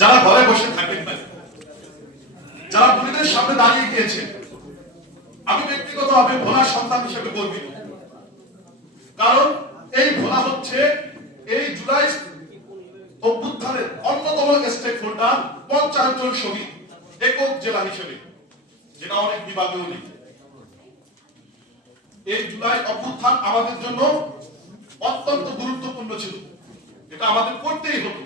যারা ঘরে বসে থাকেন না, যারা বুলেটের সামনে দাঁড়িয়ে গিয়েছে, আমি ব্যক্তিগতভাবে ভোলার সন্তান হিসেবে গর্বিত। কারণ এই ভোলা হচ্ছে এই জুলাই অভ্যুত্থানের অন্যতম স্টেক হোল্ডার, 50 জন শহীদ একক জেলা হিসেবে, যেটা অনেক বিভাগেও নেই। এই জুলাই অভ্যুত্থান আমাদের জন্য অত্যন্ত গুরুত্বপূর্ণ ছিল, এটা আমাদের করতেই হতো।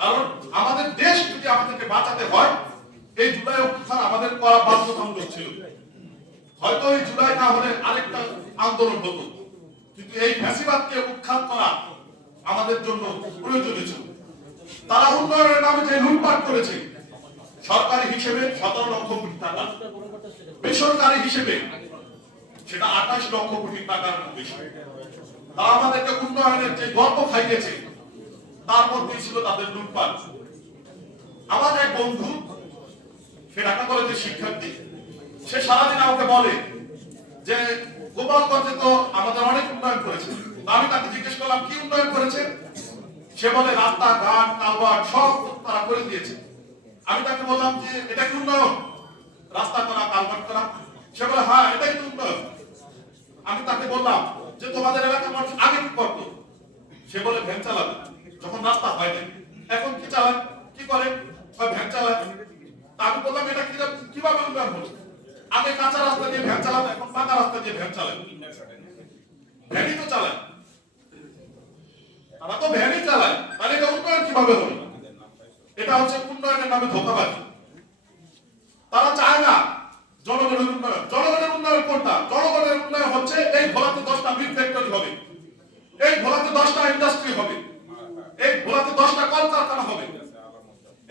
কারণ আমাদের দেশ যদি আমাদেরকে বাঁচাতে হয়, এই জুলাই অভ্যুত্থান আমাদের করা বাধ্যতামূলক ছিল। হয়তো এই জুলাই না হলে আরেকটা আন্দোলন হতো, কিন্তু এই ফ্যাসিবাদকে উৎখাত করা আমাদের জন্য প্রয়োজনীয় ছিল। তারা উন্নয়নের নামে যে লুটপাট করেছে, সরকারি হিসেবে 17 লক্ষ কোটি টাকা, বেসরকারি হিসেবে সেটা 28 লক্ষ কোটি টাকার বেশি। তারা আমাদেরকে উন্নয়নের যে গল্প খাইয়েছে, তার মধ্যেই ছিল তাদের লুটপাট। আমার এক বন্ধু, সে ঢাকা কলেজের শিক্ষার্থী, সে সারাদিন আমাকে বলে যে গোপালগঞ্জে তো আমাদের অনেক উন্নয়ন করেছে। আমি তাকে জিজ্ঞেস করলাম কি উন্নয়ন করেছে? সে বলে রাস্তাঘাট, কালভার্ট সব তারা করে দিয়েছে। আমি তাকে বললাম যে এটা কি উন্নয়ন, রাস্তা করা, কালভার্ট করা? সে বলে হ্যাঁ, এটাই তো উন্নয়ন। আমি তাকে বললাম যে তোমাদের এলাকার মানুষ আগে কি করতো? সে বলে ভ্যান চালাবে, যখন রাস্তা হয় না। এখন কি চালান, কি করে? ভ্যান চালান। আমি বললাম এটা কিভাবে উন্নয়ন হলো? আগে কাঁচা রাস্তা দিয়ে ভ্যান চালাতো, এখন পাকা রাস্তা দিয়ে ভ্যান চালায়। ভ্যানই তো চালায়, তারা তো ভ্যানই চালায়, তাহলে এটা উন্নয়ন কিভাবে হলো? এটা হচ্ছে উন্নয়নের নামে ধোঁকাবাজি। তারা চায় না জনগণের উন্নয়ন। জনগণের উন্নয়ন কোনটা? জনগণের উন্নয়ন হচ্ছে এই ভোলাতে 10টা মিল ফ্যাক্টরি হবে, এই ভোলাতে 10টা ইন্ডাস্ট্রি হবে, এই ভোলাতে 10টা কলকারখানা হবে,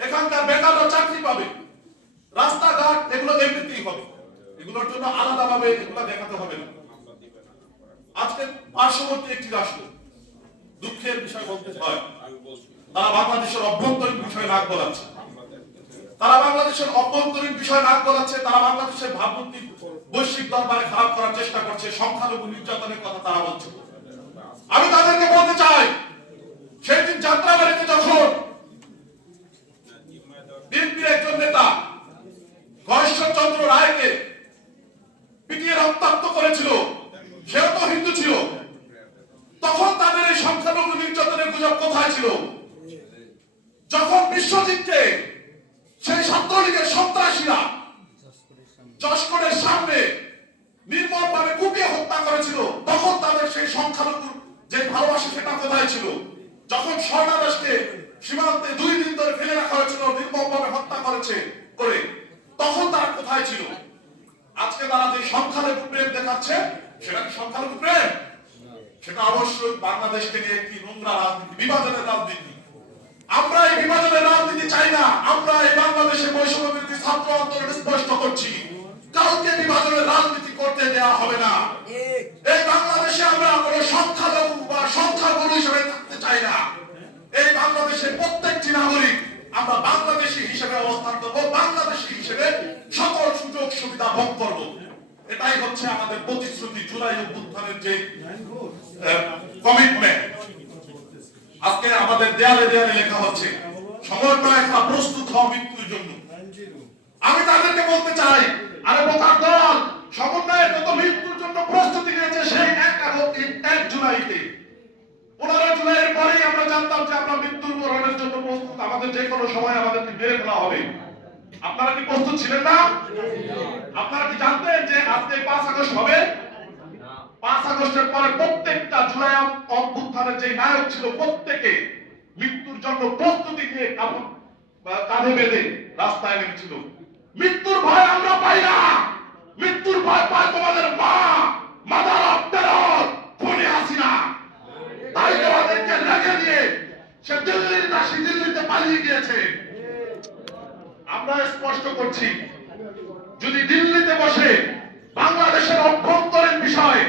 এখানকার বেকাররা চাকরি পাবে, রাস্তাঘাট এগুলো এমনিতেই হবে। এগুলোর জন্য আলাদাভাবে এগুলো দেখাতে হবে না। আজকে পার্শ্ববর্তী একটি রাষ্ট্র, দুঃখের বিষয় বলতে হয়, তারা বাংলাদেশের অভ্যন্তরীণ বিষয় নাক গলাচ্ছে। তারা বাংলাদেশের অভ্যন্তরীণ বিষয় নাক গলাচ্ছে। তারা বাংলাদেশের ভাবমূর্তি বৈশ্বিক দরবারে খারাপ করার চেষ্টা করছে। সংখ্যালঘু নির্যাতনের কথা তারা বলছে। আমি তাদেরকে বলতে চাই, সেই দিন যাত্রাবাড়িতে যখন বিএনপির একজন নেতা গয়েশ্বরচন্দ্র রায়কে পিটিয়ে রক্তাক্ত করেছিল, সেও তো হিন্দু ছিল, তখন তাদের এই সংখ্যালঘু নির্যাতনের গুজব কোথায় ছিল? যখন বিশ্বজিৎকে সেই ছাত্রলীগের সন্ত্রাসীরা যশোরের সামনে নির্মমভাবে কুপিয়ে হত্যা করেছিল, তখন তাদের সেই সংখ্যালঘু যে ভালোবাসা সেটা কোথায় ছিল? যখন স্বর্ণাদেশকে সীমান্তে 2 দিন ধরে ফেলে রাখা হয়েছিল, নির্মমভাবে হত্যা করেছে করে, তখন তারা কোথায় ছিল? আজকে তারা যে সংখ্যালঘু প্রেম দেখাচ্ছে, সেটা কি সংখ্যালঘু প্রেম? সেটা অবশ্যই বাংলাদেশকে নিয়ে একটি নোংরা রাজনীতি, বিভাজনের রাজনীতি। আমরা এই বিভাজনের রাজনীতি চাই না। আমরা এই বাংলাদেশে বৈষম্য বিরোধী ছাত্র আন্দোলন স্পষ্ট করছি, কাউকে বিভাজনের রাজনীতি করতে দেওয়া হবে না। এই বাংলাদেশে আমরা কোনো সংখ্যালঘু বা সংখ্যাগুরু হিসেবে থাকতে চাই না। এই বাংলাদেশের প্রত্যেকটি নাগরিক আমরা বাংলাদেশী হিসেবে অবস্থান করব, বাংলাদেশী হিসেবে সকল সুযোগ সুবিধা ভোগ করব। এটাই হচ্ছে আমাদের প্রতিশ্রুতি, জুলাই অভ্যুত্থানের যে কমিটমেন্ট। আজকে আমাদের দেয়ালে দেয়ালে লেখা হচ্ছে সমন্বয়করা প্রস্তুত হও মৃত্যুর জন্য। আমি তাদেরকে বলতে চাই, আরে বোকার দল, সমন্বয়ক তো মৃত্যুর জন্য প্রস্তুতি নিয়েছে সেই 1 জুলাইতে। 15 জুলাইয়ের পরেই আমরা জানতাম যে আমরা মৃত্যুর বরণের জন্য প্রস্তুত, আমাদের যে কোনো সময় আমাদেরকে মেরে ফেলা হবে। আপনারা কি প্রস্তুত ছিলেন না? আপনারা কি জানতেন যে আজকে 5 আগস্ট হবে? 5 আগস্টের পরে প্রত্যেকটা জুলাই অভ্যুত্থানের যে নায়ক ছিল, প্রত্যেকে মৃত্যুর জন্য প্রস্তুতি নিয়ে কাঁধে বেঁধে রাস্তায় নেমেছিল। মৃত্যুর ভয় আমরা পাই না, মৃত্যুর ভয় পায় তোমাদের মা, মাদার অফ টেরর, খুনি হাসিনা। তাই তোমাদেরকে রেখে দিয়ে সে দিল্লির দাসী দিল্লিতে পালিয়ে গিয়েছে। আমরা স্পষ্ট করছি, যদি দিল্লিতে বসে বাংলাদেশের অভ্যন্তরীণ বিষয়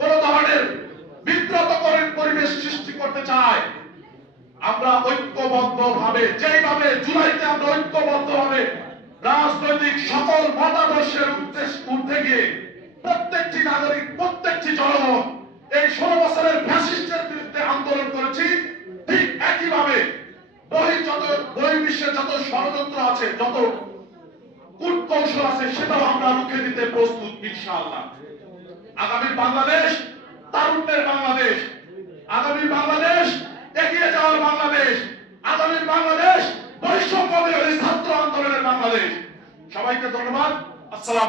কোন ধরনের বিব্রতকর পরিবেশ সৃষ্টি করতে চায়, আমরা ঐক্যবদ্ধ ভাবে, যেইভাবে জুলাইতে আমরা ঐক্যবদ্ধ ভাবে রাজনৈতিক সকল মতাদর্শের ঊর্ধ্বে গিয়ে প্রত্যেকটি নাগরিক, প্রত্যেকটি জনগণ এই 16 বছরের ফ্যাসিস্টের বিরুদ্ধে আন্দোলন করেছি, ঠিক একইভাবে বহির্জাত যত বহির্বিশ্বের যত ষড়যন্ত্র আছে, যত কূটকৌশল আছে, সেটাও আমরা রুখে দিতে প্রস্তুত ইনশাআল্লাহ। আগামী বাংলাদেশ তারুণ্যের বাংলাদেশ, আগামী বাংলাদেশ এগিয়ে যাওয়ার বাংলাদেশ, আগামী বাংলাদেশ বৈষম্য বিরোধী ছাত্র আন্দোলনের বাংলাদেশ। সবাইকে ধন্যবাদ। আসসালাম।